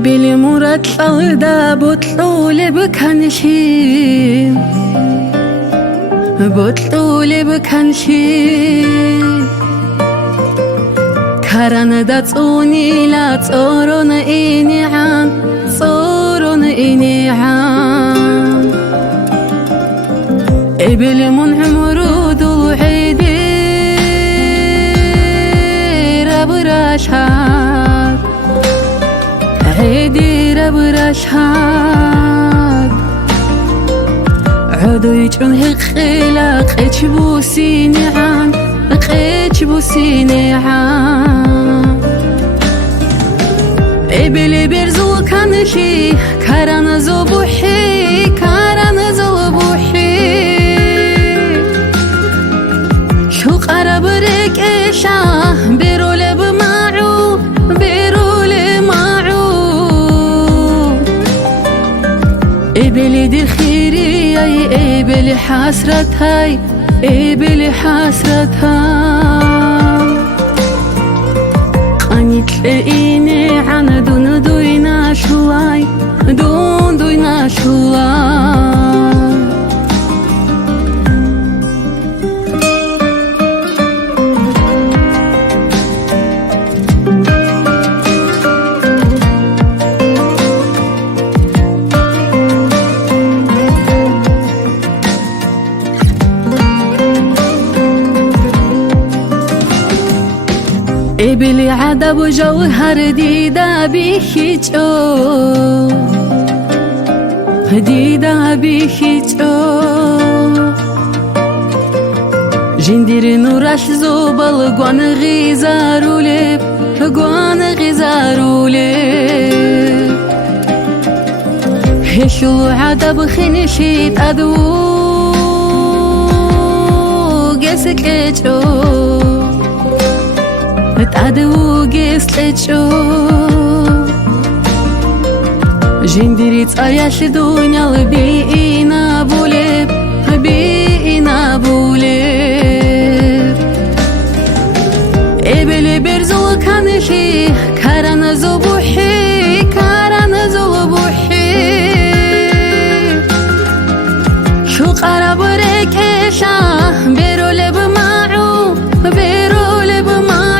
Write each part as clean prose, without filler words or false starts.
بلي مرات الأرض بطلولي بكنشي بطلولي بكنشي كاران داتوني لا تصورون إني عن تصورون إني عن بلي منعم رودو عيدي ربراشات عيدي ربراشات عدو يجون هقلاق اتشبوسيني عن اتشبوسيني عن بلي برزو كانشي كاران زبوحي كاران زبوحي شو قرب ريك إيشا بيرولي بماعو بيرولي ماعو بلي دي خيري اي بلي حسرت هاي بلي حسرت هاي قاني تلاقيني عن دون دوينا شواي دون دوينا شواي بلي عذب جوهر ديدا بيخيجو ديدا بيخيجو جندير نوراش زوبل قوان غيزارو لب قوان غيزارو لب هشو عذب خنشيت أدو قسك اتشو تعدو قسلتشو جندري تاياش دنيا لبينا بولب بينا بولب بلي برزو كانشي كاران زبوحي كاران زبوحي شو قرب ريك إيشا بيرولب معو بيرولب معو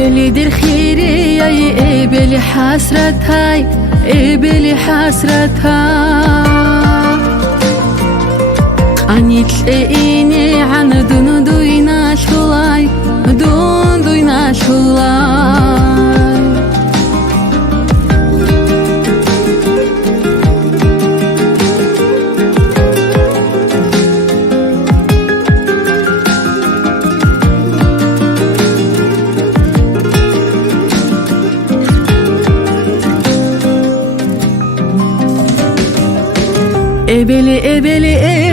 بلي دير خيري اي بلي حسرت هاي بلي حسرت هاي قاني تلاقيني عن دون دوينا شولاي دون دوينا شولاي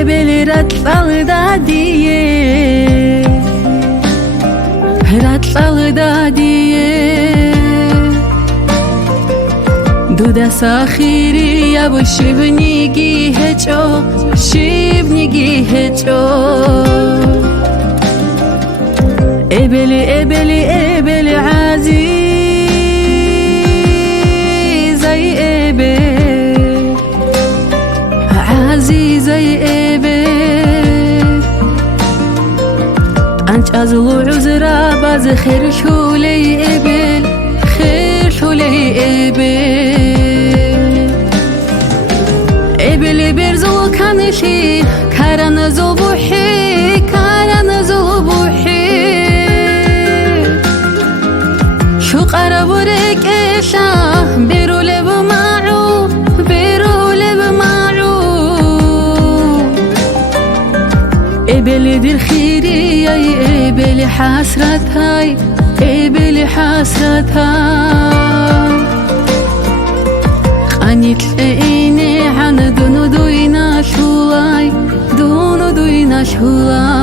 بلي راتلال داديه راتلال داديه دودا ساخيري يا بو شبنيجي هجو شبنيجي هجو بلي عزيزة عزيزي أنت أزلو عزرا باز خير شولي خير شولي بلي برزو كانشي كاران زبوحي كاران زبوحي شو قرب ريك إيشا بيرولي بماعو بيرولي بماعو بلي دير خيري اي بلي حسرت هاي بلي حسرت هاي قاني تلاقيني عن دون دوينا شولاي دون دوينا شولاي